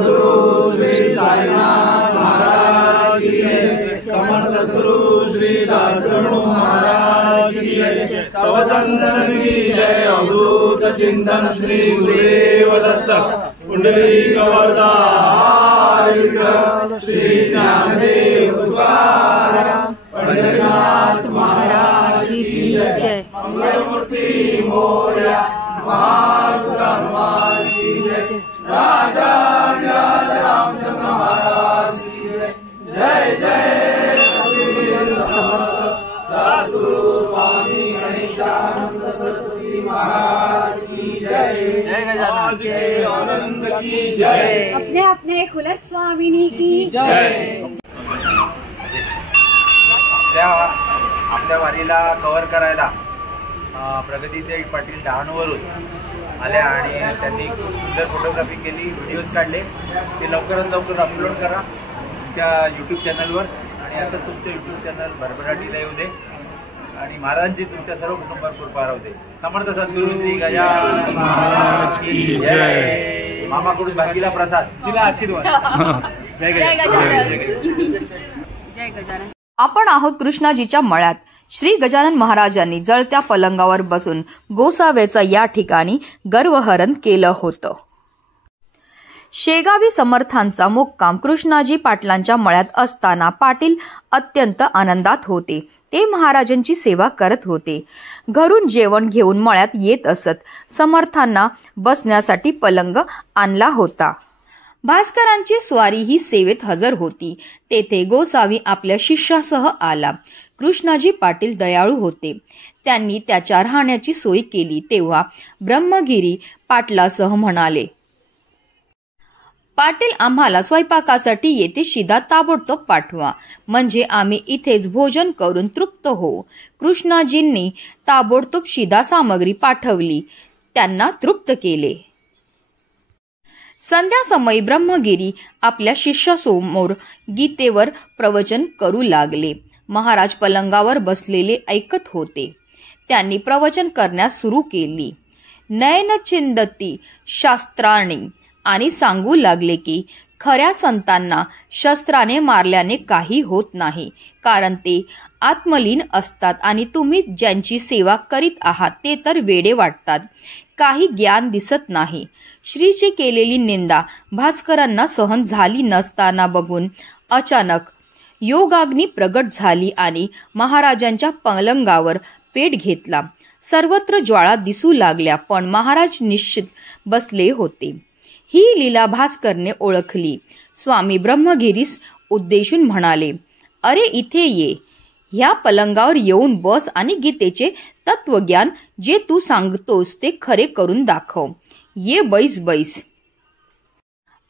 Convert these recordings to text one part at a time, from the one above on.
सद्गुरु श्री साईनाथ महाराज की जय। समर्थ सद्गुरु श्री दासगणु महाराज की जय। सवसंतन की जय। अवधूत चिंतन श्री गुरुदेव दत्त कुंडली वरदा श्री ज्ञानदेव तुकाराम पंढरीनाथ महाराज की जय। मंगलमूर्ती मोरया महातुका हनुमान की जय। राजा रामचंद्र महाराज की जय। जय जय सद्गुरु स्वामी गणेशानंद सरस्वती महाराज की जय। जय गजानन जय। आनंद की जय। अपने अपने कुलस्वामिनी की जय। आपल्या वारीला कव्हर करायला प्रगतीचे पाटील डहाणूवरून आले आणि त्यांनी खूप सुंदर फोटोग्राफी केली, व्हिडिओज काढले. ते लवकरात लवकर अपलोड करा त्या यूट्यूब चॅनलवर आणि असं तुमचं यूट्यूब चॅनल भरभराटीला येऊ दे आणि महाराजांची तुमच्या सर्व कुटुंबावर कृपा राहू दे. समर्थ सद्गुरु श्री गजानन महाराज की जय. मामाकडून भागीला प्रसाद तिला आशीर्वाद. जय गजानन. जय गजानन. आपण आहोत कृष्णाजीच्या मळ्यात. श्री गजानन महाराजांनी जळत्या पलंगावर बसून गोसाव्याचा या ठिकाणी गर्वहरण केलं होतं. शेगावी समर्थांचा मुक्काम कृष्णाजी पाटलांच्या मळ्यात असताना पाटील अत्यंत आनंदात होते. ते महाराजांची सेवा करत होते. घरून जेवण घेऊन मळ्यात येत असत. समर्थांना बसण्यासाठी पलंग आणला होता. भास्करांची स्वारी ही सेवेत हजर होती. तेथे गोसावी आपल्या शिष्यासह आला. कृष्णाजी पाटील दयाळू होते. त्यांनी त्याच्या राहण्याची सोय केली. तेव्हा ब्रह्मगिरी पाटलासह म्हणाले, पाटील आम्हाला स्वयंपाकासाठी येथे शिदा ताबडतोब पाठवा, म्हणजे आम्ही इथेच भोजन करून तृप्त होऊ. कृष्णाजींनी ताबडतोब शिदा सामग्री पाठवली. त्यांना तृप्त केले. संध्यासमयी ब्रह्मगिरी आपल्या शिष्यासमोर गीतेवर प्रवचन करू लागले. महाराज पलंगावर बसलेले ऐकत होते. त्यांनी प्रवचन करण्यास सुरू केली. नयन चिंदती शास्त्राणी आणि सांगू लागले की खऱ्या संतांना शस्त्राने मारल्याने काही होत नाही, कारण ते आत्मलीन असतात आणि तुम्ही ज्यांची सेवा करीत आहात ते तर वेडे वाटतात, काही ज्ञान दिसत नाही. श्रीची केलेली निंदा भास्करांना सहन झाली नसताना बघून अचानक योगाग्नी प्रगट झाली आणि महाराजांच्या पलंगावर पेट घेतला. सर्वत्र ज्वाळा दिसू लागल्या, पण महाराज निश्चित बसले होते. ही लीला भास्करने ओळखली. स्वामी ब्रह्मगिरीस उद्देशून म्हणाले, अरे इथे ये, ह्या पलंगावर येऊन बस आणि गीतेचे तत्वज्ञान जे तू सांगतोस ते खरे करून दाखव. ये बैस बैस.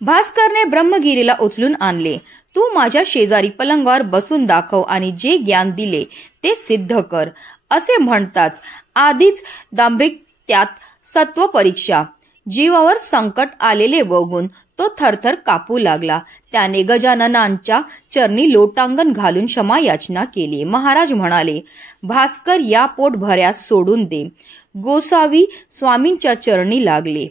भास्करने ब्रह्मगिरीला उचलून आणले. तू माझ्या शेजारी पलंगावर बसून दाखव आणि जे ज्ञान दिले ते सिद्ध कर, असे म्हणताच आधीच दांभिक्यात सत्व परीक्षा. जीवावर संकट आलेले बघून तो थरथर कापू लागला. त्याने गजाननांच्या चरणी लोटांगण घालून क्षमा याचना केली. महाराज म्हणाले, भास्कर या पोटभऱ्यास सोडून दे. गोसावी स्वामींच्या चरणी लागले.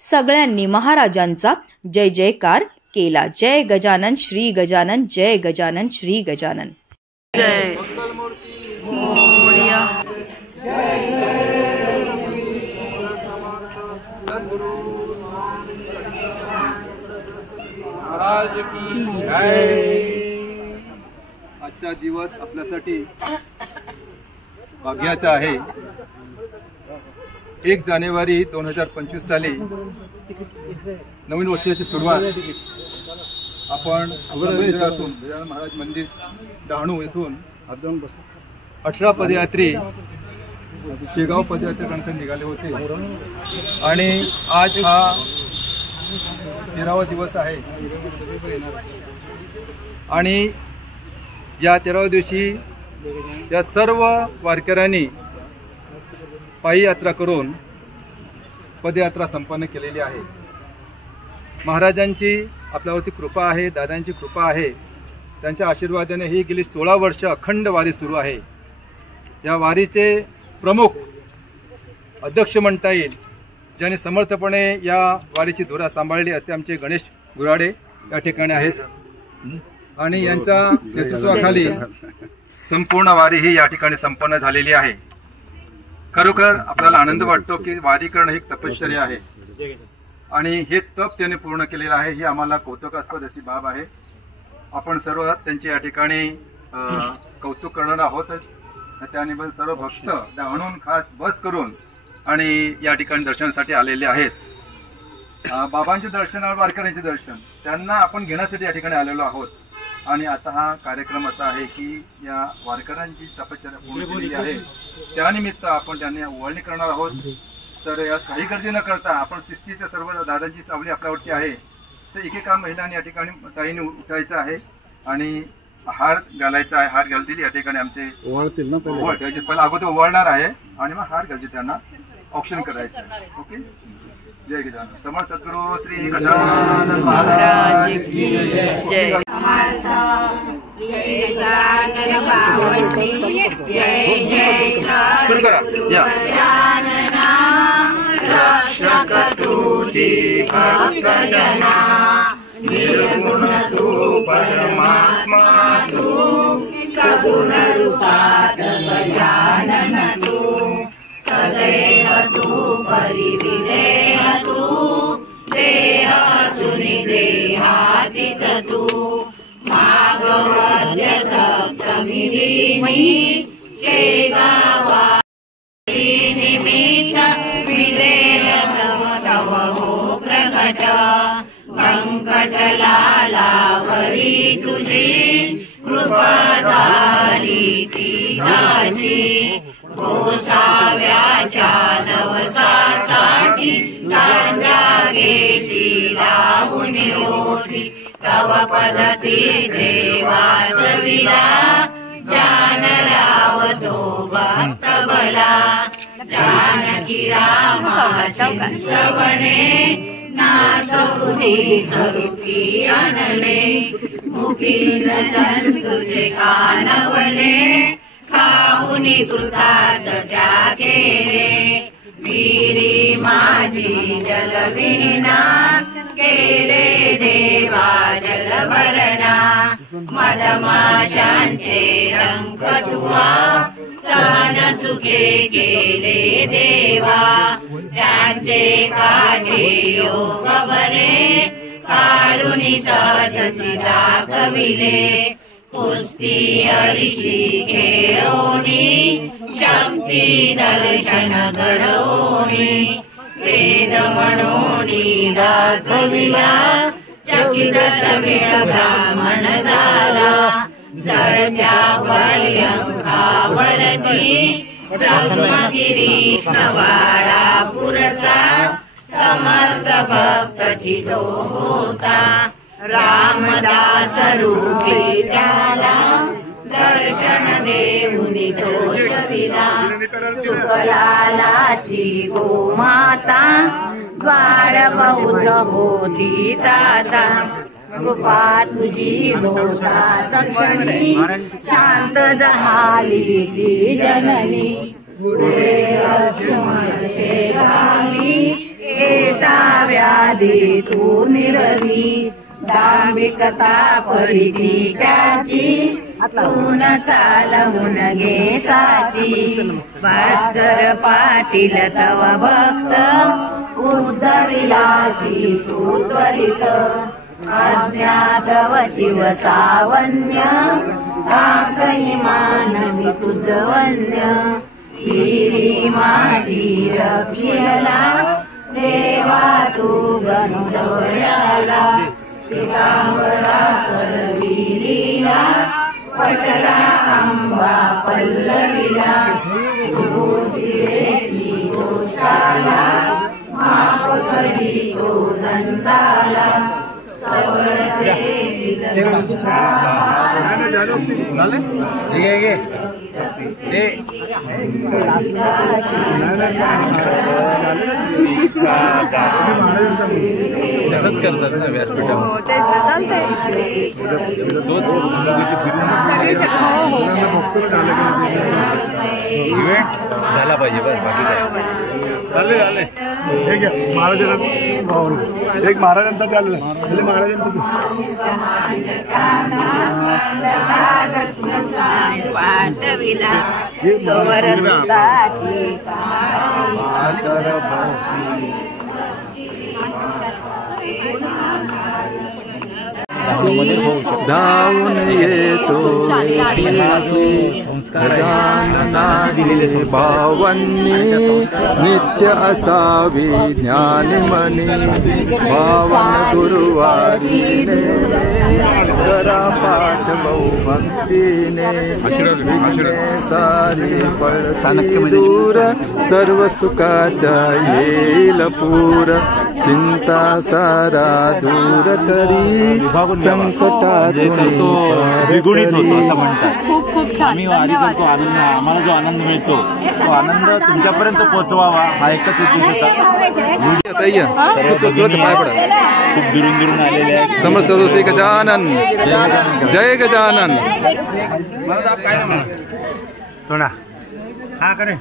सगळ्यांनी महाराजांचा जय जयकार केला. जय गजानन श्री गजानन. जय गजानन श्री गजानन. जय मोरया. महाराज की जय. आजचा दिवस आपल्यासाठी भाग्याचा आहे. 1 जानेवारी 2025 साली नवीन वर्षाची सुरुवात आपण गजानन महाराज मंदिर डहाणू येथून 18 पदयात्री शेगाव पदयात्रेकडे निघाले होते आणि आज हा 13वा दिवस आहे. आणि या 13व्या दिवशी या सर्व वारकऱ्यांनी पायी यात्रा करून पदयात्रा संपन्न केलेली आहे. महाराजांची आपल्यावरती कृपा आहे, दादांची कृपा आहे. त्यांच्या आशीर्वादाने ही गेली 16 वर्ष अखंड वारी सुरू आहे. या वारीचे प्रमुख अध्यक्ष म्हणता येईल, ज्यांनी समर्थपणे या वारीची धुरा सांभाळली, असे आमचे गणेश गुराडे या ठिकाणी आहेत आणि यांच्या नेतृत्वाखाली संपूर्ण वारी ही या ठिकाणी संपन्न झालेली आहे. खरोखर आपल्याला आनंद वाटतो की वारी करणं ही तपश्चर्या आहे आणि हे तप त्यांनी पूर्ण केलेलं आहे. ही आम्हाला कौतुकास्पद अशी बाब आहे. आपण सर्व त्यांचे या ठिकाणी कौतुक करणार आहोतच. त्यानिमित्त सर्व भक्त डहाणूहून खास बस करून आणि या ठिकाणी दर्शनासाठी आलेले आहेत. बाबांचे दर्शन आणि वारकऱ्यांचे दर्शन त्यांना आपण घेण्यासाठी या ठिकाणी आलेलो आहोत. आणि आता हा कार्यक्रम असा आहे की या वारकऱ्यांची तपश्चर्या पूर्ण केलेली आहे त्यानिमित्त आपण त्यांना ओवाळणी करणार आहोत. तर यात काही गर्दी न करता आपण शिस्तीच्या सर्व दादांची सावली आपल्यावरती आहे. तर एकेका महिलांनी या ठिकाणी ताईने उठायचं आहे आणि हार घालायचा आहे. हार घालतील या ठिकाणी आमचे ओवाळतील ना पहिला अगोदर ओवाळणार आहे आणि मग हार घालतील त्यांना ऑप्शन करायचं आहे. ओके. जय गजानन. समर्थ सद्गुरु श्री गजानन महाराज की जय. सुरू करा. या रक्षक तुझी भक्त जना निर्गुण तू परमात्मा तू सगुण रूपात गजानन तू सदैव तू परिविदेह तू देह सुनि देहातीत तू मागवद्य सप्तमिनी शेगावाली निमित्त विदेह तव हो प्रकट व्यंकटलालावरी तुझी कृपा झाली ती साची गोसाव्याच्या नवसासाठी जागेशी लावून ओठी तव पदती देवाच विला जान रावतो भक्त बला जानकी रामासी सवने नासपुनी सरुपी आणले मुखीन जन तुझे कानवले खाऊनी कृतात त्या केले वीरी माझी जलविना केले देवा जलभरणा मदमाशांचे रंग तुवा सहन सुखे केले देवा त्यांचे काढे योग बले काढूनी सहजसी दाखविले कुस्ती अरिशी खेळोनी शक्ती दर्शन घडवोनी वेद म्हणोनी दाखविला चकित द्रविड ब्राह्मण झाला जळत्या पर्यंकावरती ब्रह्मगिरीष्णवाडा पुरचा समर्थ भक्तची जो होता रामदास रूपी झाला दर्शन देऊनी तो शविला सुकलालाची गोमाता द्वार बौद्ध होती ताता कृपा तुझी होता चक्षणी शांत झाली ती जननी पुढे लक्ष्मण शेरावी येता व्याधी तू निरवी दांभिकता परिधी त्याची तून चालवून घे साची भास्कर पाटील तव भक्त उद्धविलासी तू त्वरित अज्ञातव शिव सावन्य काही मानवी तुझ वन्य वीरी माझी रक्षिला देवा तू गणुजवयाला पितांबरा करविलीला पटला अंबा पल्लविला सुबोधिरेसी गोशाला माफ करी तो दंडाला सवळते असंच करतात ना व्यासपीठावर तोच इव्हेंट झाला पाहिजे बस बाकी काय झाले हे घ्या महाराजांना एक महाराजांसाठी आलेलं आहे महाराजांसाठी धावून येतो गजाननाचे भावांनी नित्य असावी ज्ञानमणी भावन गुरुवारीने करा पाठ बहुभक्तीने सारी पळ दूर सर्व सुखाच्या येईल पूर चिंता सारा दूर करी संकटातून द्विगुणित होतो असं म्हणतात. खूप खूप छान. आम्ही वारी करतो आनंद आम्हाला जो आनंद मिळतो तो आनंद तुमच्यापर्यंत पोहोचवावा हा एकच उद्देश होता. खूप दुरून दुरून आलेले आहेत. समस्त श्री गजानन जय गजानन. सोना हा करे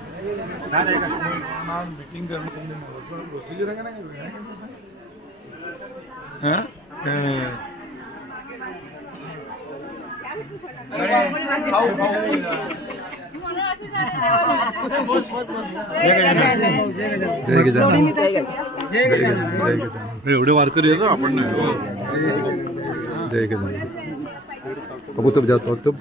जय गजानन एवढे वारकरी येतो आपण जय गजानन बघू तुम जातो तुम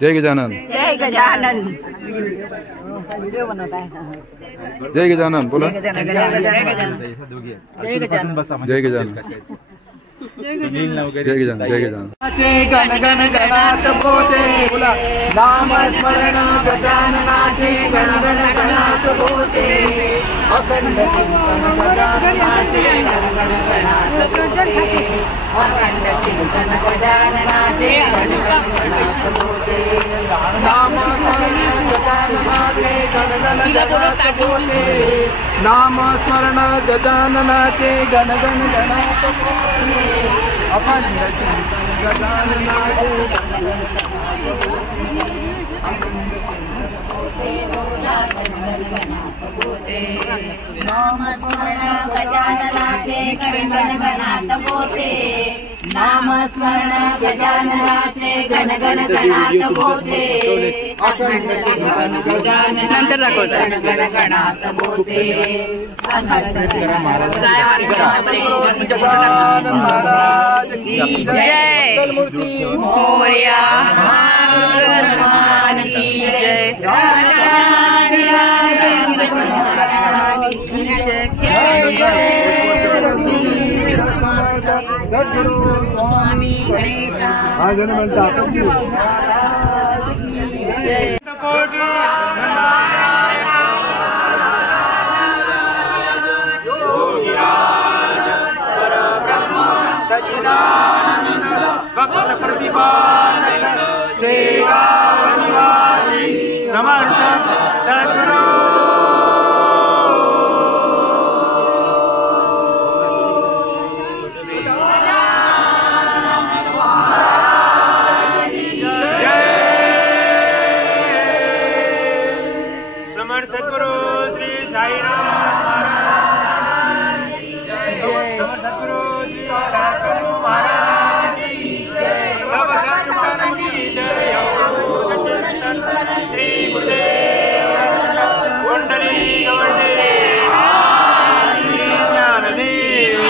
जय गजानन जय गजानन. जय गजानन बोला जय गजानन. जय गजानन जय गजानन जय गजानन. गण गण गणात बोते नाम स्मरण गजाननाचे गण गण गणात बोते अखंड चिंतन गजाननाचे गण गण गणात बोते अखंड चिंतन गजाननाचे गण गण गणात बोते नाम स्मरण गजाननाचे गण गण गणात बोते नाम स्मरण गजाननाचे गण गण गणात बोते अखंड चिंतन गजाननाचे नाम स्मरण गजाननाचे गण गण गणात बोते नाम स्मरण गजाननाचे गण गण गणात बोते अखंड चिंतन गजानन नंतर दाखवतात गण गणात बोते जय मोरया हनुमान की जय सद्गुरु स्वामी गणेश जय भक्त प्रतिपादक सेवा निवासी नमः सद्गुरु समर्थ सद्गुरु श्री साईनाथ महाराज समर्थ सद्गुरु श्री राघव महाराज श्री गुरुदेव कुंडली गवळदेव ज्ञानदेव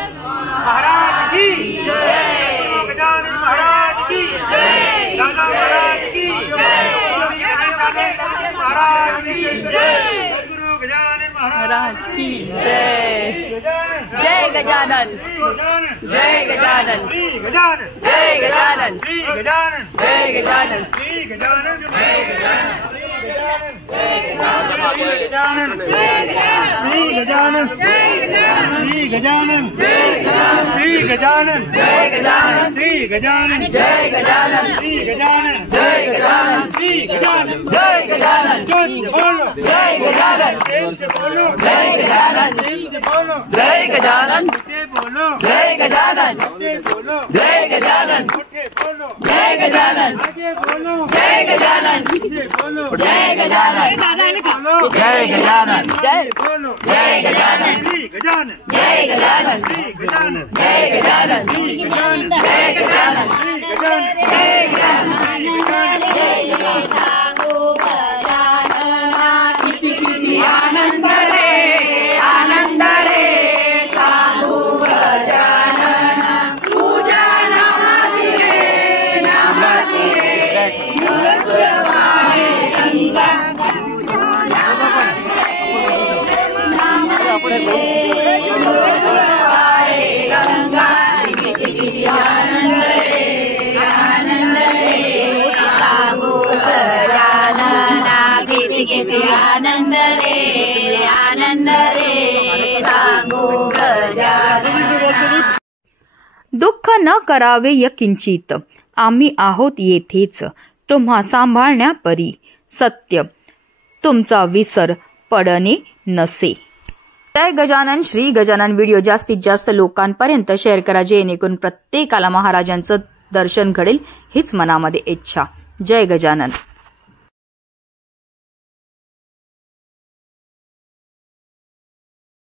महाराज की जय गजानन महाराज की जय दादा महाराज की जय महाराज की जय गुरु गजानन महाराज की जय जय गजानन जय गजानन जय गजानन जय गजानन आनंद रे आनंद रे सांगू गजानन। दुःख न करावे यकिंचित, आम्ही आहोत येथेच तुम्हा सांभाळण्या परी, सत्य तुमचा विसर पडणे नसे। जय गजानन श्री गजानन व्हिडिओ जास्तीत जास्त लोकांपर्यंत शेअर करा, जेणेकरून प्रत्येकाला महाराजांचं दर्शन घडेल हीच मनामध्ये इच्छा। जय गजानन।